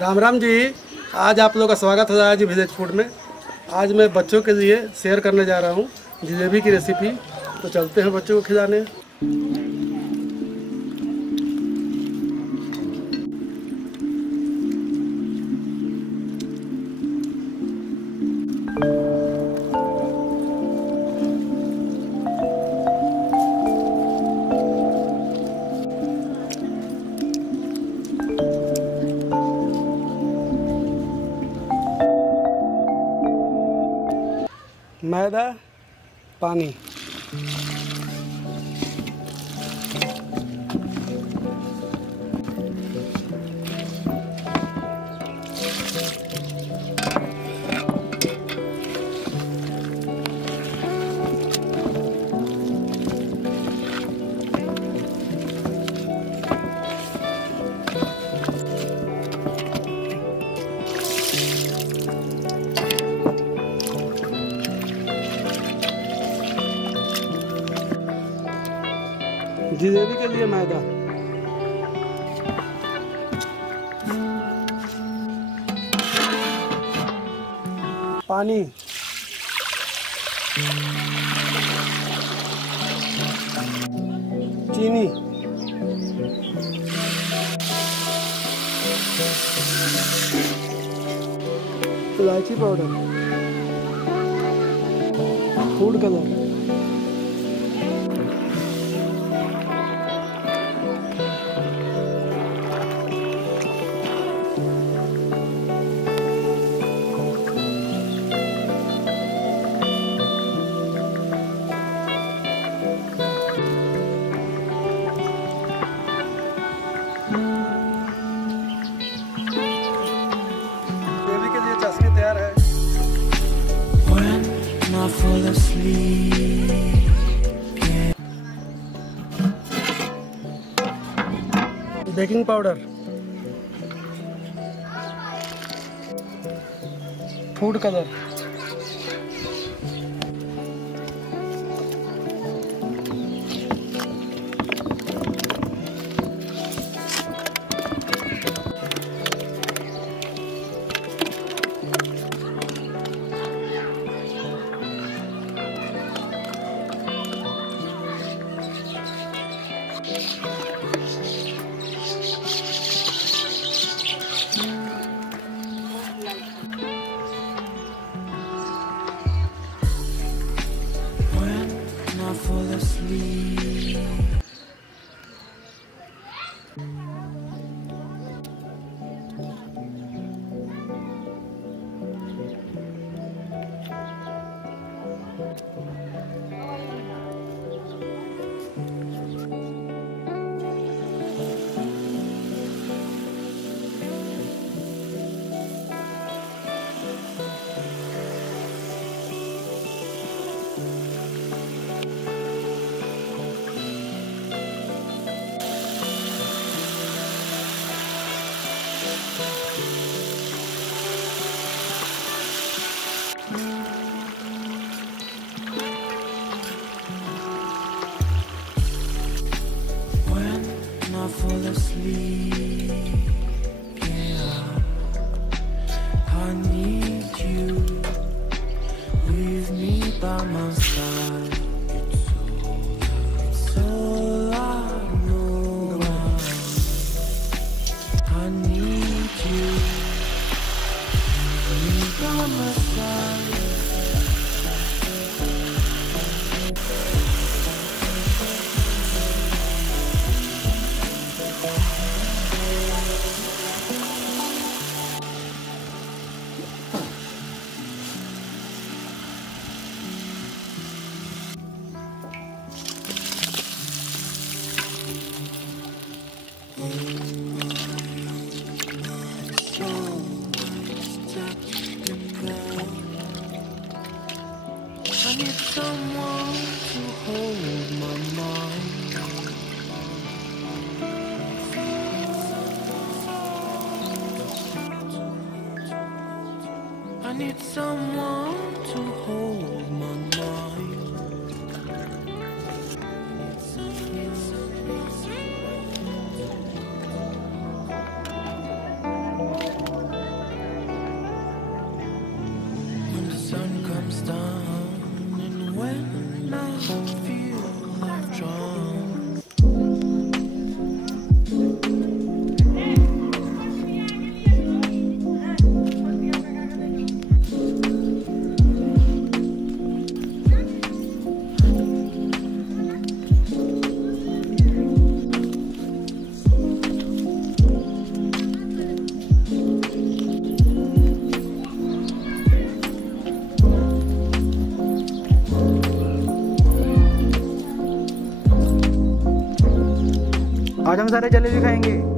राम राम जी। आज आप लोगों का स्वागत है आज विलेज फूड में। आज मैं बच्चों के लिए शेयर करने जा रहा हूँ जलेबी की रेसिपी। तो चलते हैं बच्चों को खिलाने। मैदा, पानी, जलेबी के लिए मैदा, पानी, चीनी, इलायची पाउडर, फूड कलर, चशनी तैयार है। Baking powder, food colour, fall asleep. Fall asleep, yeah. I need you with me by my side. It's all I know. I need you with me by my side. need someone to hold my mind. When the sun comes down and when I feel I've drowned. आज हम सारे जलेबी खाएंगे।